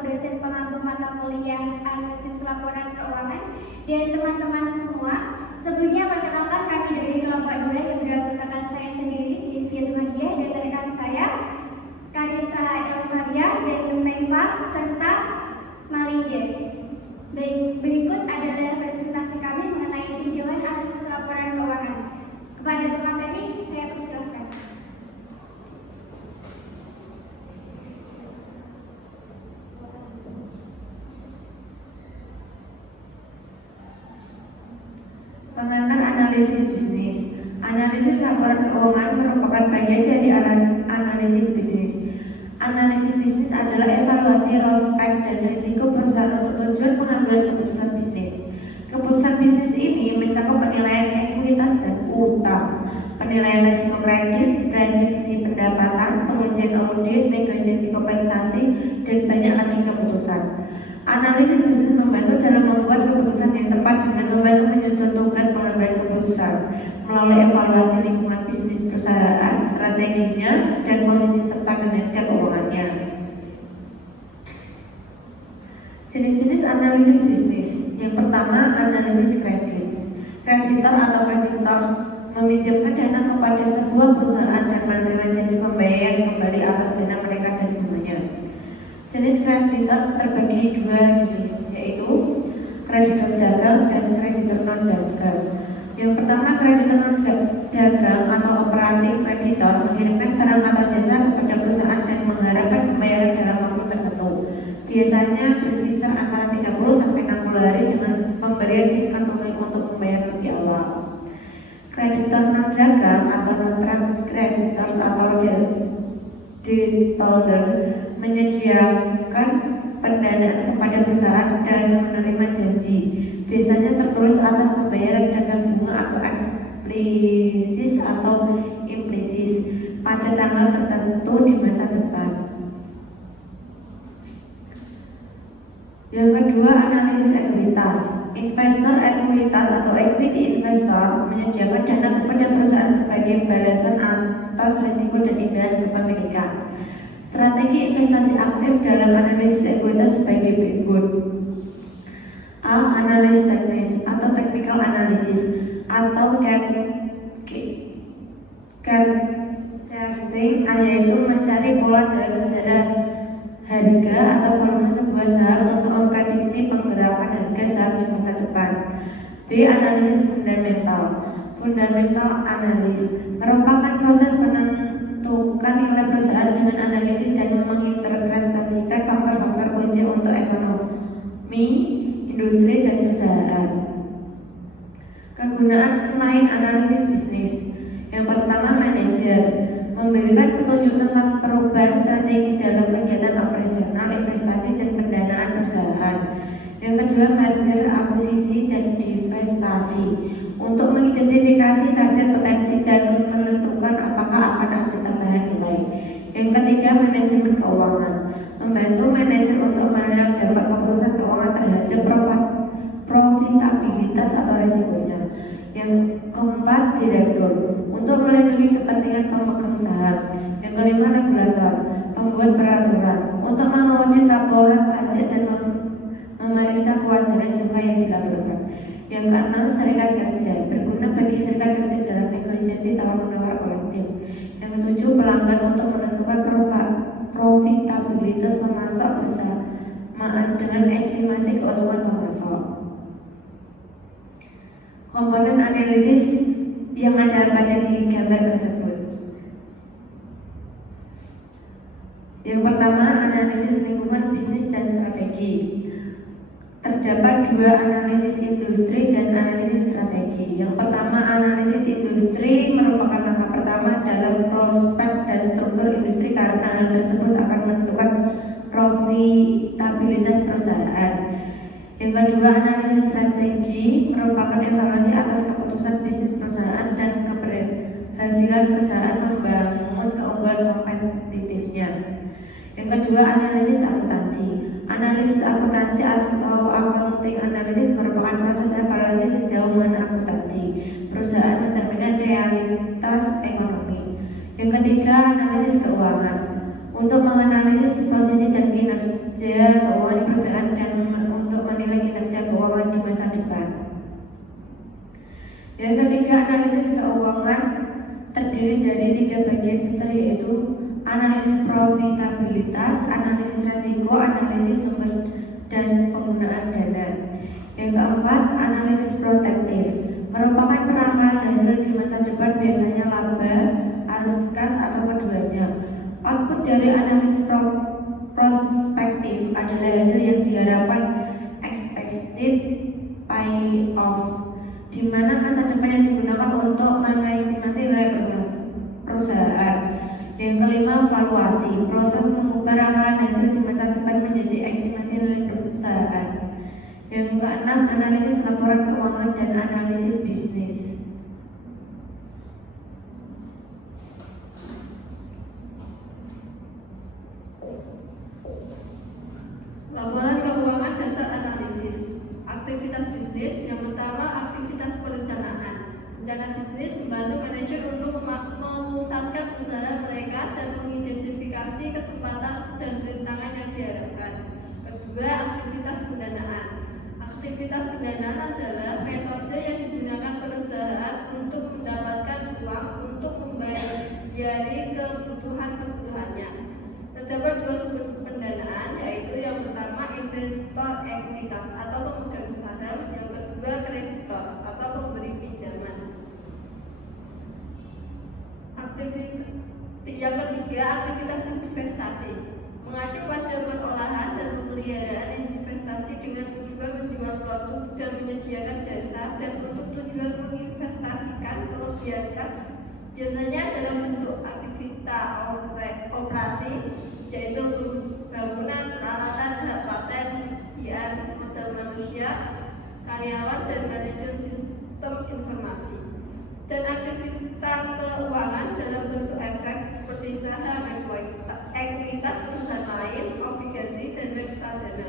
selaku dosen pengampu mata kuliah analisis laporan keuangan dan teman-teman semua. Sebelumnya perkenalkan kami dari kelompok 2 yang juga merupakan saya sendiri, Livia Madia, dan rekan saya Karisa Elvaria dan Numaifa serta Malinda. Baik, berikut adalah presentasi kami mengenai tinjauan analisis laporan keuangan. Kepada pemateri, saya persilahkan. Pengantar analisis bisnis. Analisis laporan keuangan merupakan bagian dari analisis bisnis. Analisis bisnis adalah evaluasi prospek dan risiko perusahaan untuk tujuan pengambilan keputusan bisnis. Keputusan bisnis ini mencakup penilaian ekuitas dan utang, penilaian risiko kredit, prediksi pendapatan, pengujian audit, negosiasi kompensasi, dan banyak lagi keputusan. Analisis bisnis membantu dalam membuat keputusan yang tepat dengan membantu menyusun tugas pengambilan keputusan melalui evaluasi lingkungan bisnis perusahaan, strateginya, dan posisi serta kinerja keuangannya. Jenis-jenis analisis bisnis. Yang pertama, analisis kredit. Kreditor atau kreditor meminjamkan dana kepada sebuah perusahaan dan menerima janji pembayaran kembali atas dana mereka dan bunganya. Jenis kreditor terbagi dua jenis, yaitu kreditor dagang dan kreditor non-dagang. Yang pertama, kreditor non-dagang atau operatif kreditor mengirimkan barang atau jasa kepada perusahaan dan mengharapkan pembayaran dalam waktu tertentu. Biasanya berkisar antara 30 sampai 60 hari dengan pemberian diskon untuk pembayaran lebih awal. Kreditor non-dagang atau non-kreditor atau debtor menyediakan pendanaan kepada perusahaan dan menerima janji. Biasanya tertulis atas pembayaran dengan bunga atau eksplisit atau implisit pada tanggal tertentu di masa depan. Yang kedua, analisis ekuitas. Investor ekuitas atau equity investor menyediakan dana kepada perusahaan sebagai balasan atas risiko dan imbalan kepemilikan. Strategi investasi aktif dalam analisis ekuitas sebagai berikut. A. Analisis teknis atau technical analysis atau charting, yaitu mencari pola dalam sejarah harga atau volume sebuah saham untuk memprediksi pergerakan harga saham di masa depan. B. Analisis fundamental. Fundamental analysis merupakan proses menentukan nilai perusahaan dengan analisis dan menginterpretasikan faktor-faktor kunci untuk ekonomi, industri, dan perusahaan. Kegunaan lain analisis bisnis. Yang pertama, manajer memberikan petunjuk tentang perubahan strategi dalam kegiatan operasional, investasi, dan pendanaan perusahaan. Yang kedua, merger, akuisisi, dan divestasi untuk mengidentifikasi target potensi dan menentukan apakah akan ada tambahan nilai. Yang ketiga, manajemen keuangan membantu manajer untuk menilai dampak keputusan keuangan terhadap profitabilitas atau resikonya. Yang keempat, direktur untuk melindungi kepentingan pemegang saham. Yang kelima, regulator pembuat peraturan untuk mengaudit laporan pajak dan memeriksa kewajaran jumlah yang dilaporkan. Yang keenam, serikat kerja berguna bagi serikat kerja dalam negosiasi tawar-menawar kolektif. Yang ketujuh, pelanggan untuk menentukan profitabilitas pemasok bersamaan dengan estimasi keuntungan pemasok. Komponen analisis yang ada pada di gambar tersebut. Yang pertama, analisis lingkungan bisnis dan strategi. Terdapat dua analisis industri dan analisis strategi. Yang pertama, analisis industri merupakan langkah pertama dalam prospek dan struktur industri karena hal tersebut akan menentukan profitabilitas perusahaan. Yang kedua, analisis strategi merupakan evaluasi atas keputusan bisnis perusahaan dan keberhasilan perusahaan membangun keunggulan kompetitifnya. Yang kedua, analisis akuntansi. Analisis akuntansi atau accounting analysis merupakan proses evaluasi sejauh mana akuntansi perusahaan mencerminkan realitas ekonomi. Yang ketiga, analisis keuangan. untuk menganalisis posisi dan kinerja keuangan perusahaan dan untuk menilai kinerja keuangan di masa depan. Yang ketiga, analisis keuangan terdiri dari 3 bagian besar, yaitu analisis profitabilitas, analisis resiko, analisis sumber dan penggunaan dana. Yang keempat, analisis prospektif merupakan peramalan hasil di masa depan, biasanya laba, arus kas, atau keduanya. Output dari analisis prospektif adalah hasil yang diharapkan expected payoff, di mana masa depan yang digunakan untuk mengestimasi nilai perusahaan. Yang kelima, valuasi, proses mengubah ramalan hasil di masa depan menjadi estimasi nilai perusahaan. Yang keenam, analisis laporan keuangan dan analisis bisnis. Laporan keuangan dasar analisis. Aktivitas bisnis. Yang pertama, aktivitas perencanaan. Rencana bisnis membantu manajer untuk memusatkan usaha mereka dan mengidentifikasi kesempatan dan rintangan yang diharapkan. Kedua, aktivitas pendanaan. Aktivitas pendanaan adalah metode yang digunakan perusahaan untuk mendapatkan uang untuk membayari kebutuhannya. Terdapat 2 sumber pendanaan, yaitu yang pertama investor ekuitas atau pemegang saham, yang kedua kreditor atau pemberi pinjaman. Yang ketiga, aktivitas investasi. Mengacu pada pengolahan dan pemeliharaan investasi dengan tujuan menjual produk dan menyediakan jasa, dan untuk tujuan menginvestasikan kelebihan kas, biasanya dalam bentuk aktivitas operasi, yaitu bangunan, peralatan, hak paten, persediaan modal manusia, karyawan, dan manajer sistem informasi. Dan aktivitas keuangan dalam bentuk efek seperti saham, ekuitas perusahaan lain, obligasi, dan reksadana.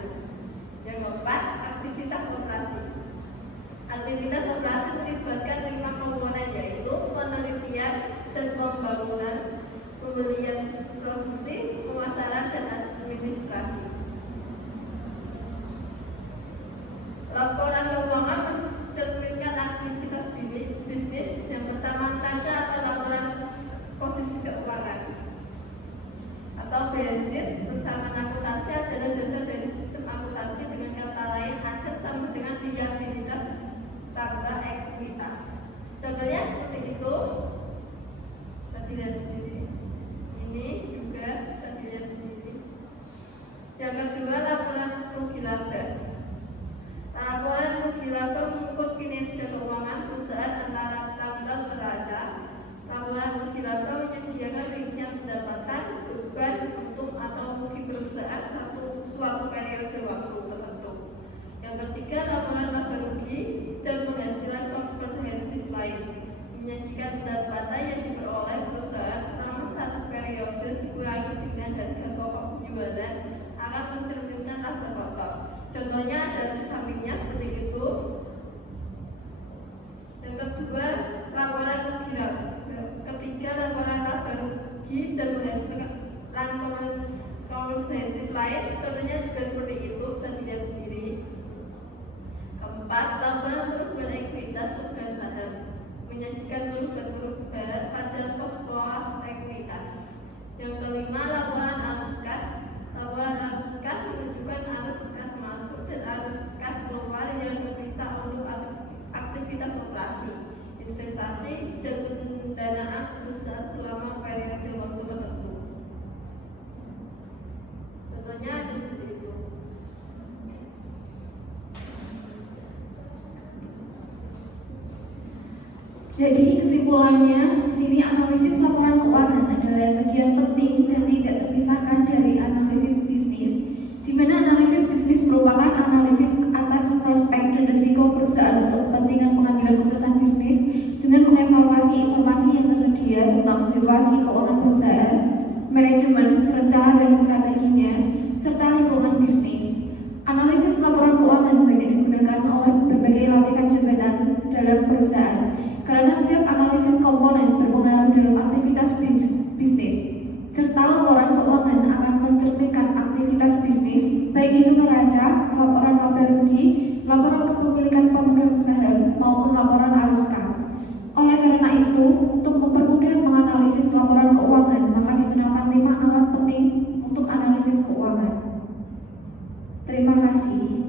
Yang keempat, aktivitas operasi. Aktivitas operasi melibatkan 5 komponen, yaitu penelitian dan pembangunan, pembelian produksi, pemasaran, dan administrasi. Laporan keuangan mencerminkan aktivitas bisnis. Yang pertama, tanda atau laporan posisi keuangan atau balance sheet bersama akuntansi adalah dasar dari sistem akuntansi. Dengan kata lain, aset sama dengan liabilitas tambah ekuitas. Contohnya seperti itu. Bisa dilihat sendiri. Ini juga bisa dilihat sendiri. Yang kedua, laporan rugi laba. Laporan rugi laba mengukur kinerja keuangan perusahaan antara tanggal neraca. Laporan rugi laba menyediakan rincian pendapatan, beban, untung atau rugi perusahaan suatu periode waktu tertentu. Yang ketiga, laporan laba rugi dan penghasilan komprehensif lain, menyajikan pendapatan yang diperoleh perusahaan selama satu periode dikurangi dengan harga pokok penjualan akan mencerminkan laba total. Contohnya ada di sampingnya seperti itu. Yang kedua, laporan rugi laba. Ketiga, laporan laba rugi dan menghasilkan komprehensif lain. Contohnya juga seperti itu, bisa dilihat sendiri. Keempat, laporan perubahan ekuitas pemegang saham, menyajikan perubahan pada pos ekuitas. Yang kelima, laporan arus kas. Laporan arus kas menunjukkan arus kas masuk dan arus kas keluar yang terpisah untuk aktivitas operasi, investasi, dan pendanaan perusahaan selama periode waktu tertentu. Contohnya ada seperti itu. Jadi kesimpulannya, di sini analisis laporan keuangan adalah bagian penting dan tidak terpisahkan dari analisis bisnis, di mana analisis bisnis merupakan analisis atas prospek dan risiko perusahaan untuk kepentingan pengambilan keputusan bisnis dengan mengevaluasi informasi yang tersedia tentang situasi keuangan perusahaan, manajemen, rencana dan strateginya, serta lingkungan bisnis. Analisis laporan keuangan banyak digunakan oleh berbagai lapisan jabatan dalam perusahaan, karena setiap analisis komponen berpengaruh dalam aktivitas bisnis, serta laporan keuangan pemegang saham maupun laporan arus kas. Oleh karena itu, untuk mempermudah menganalisis laporan keuangan, maka dikenalkan 5 alat penting untuk analisis keuangan. Terima kasih.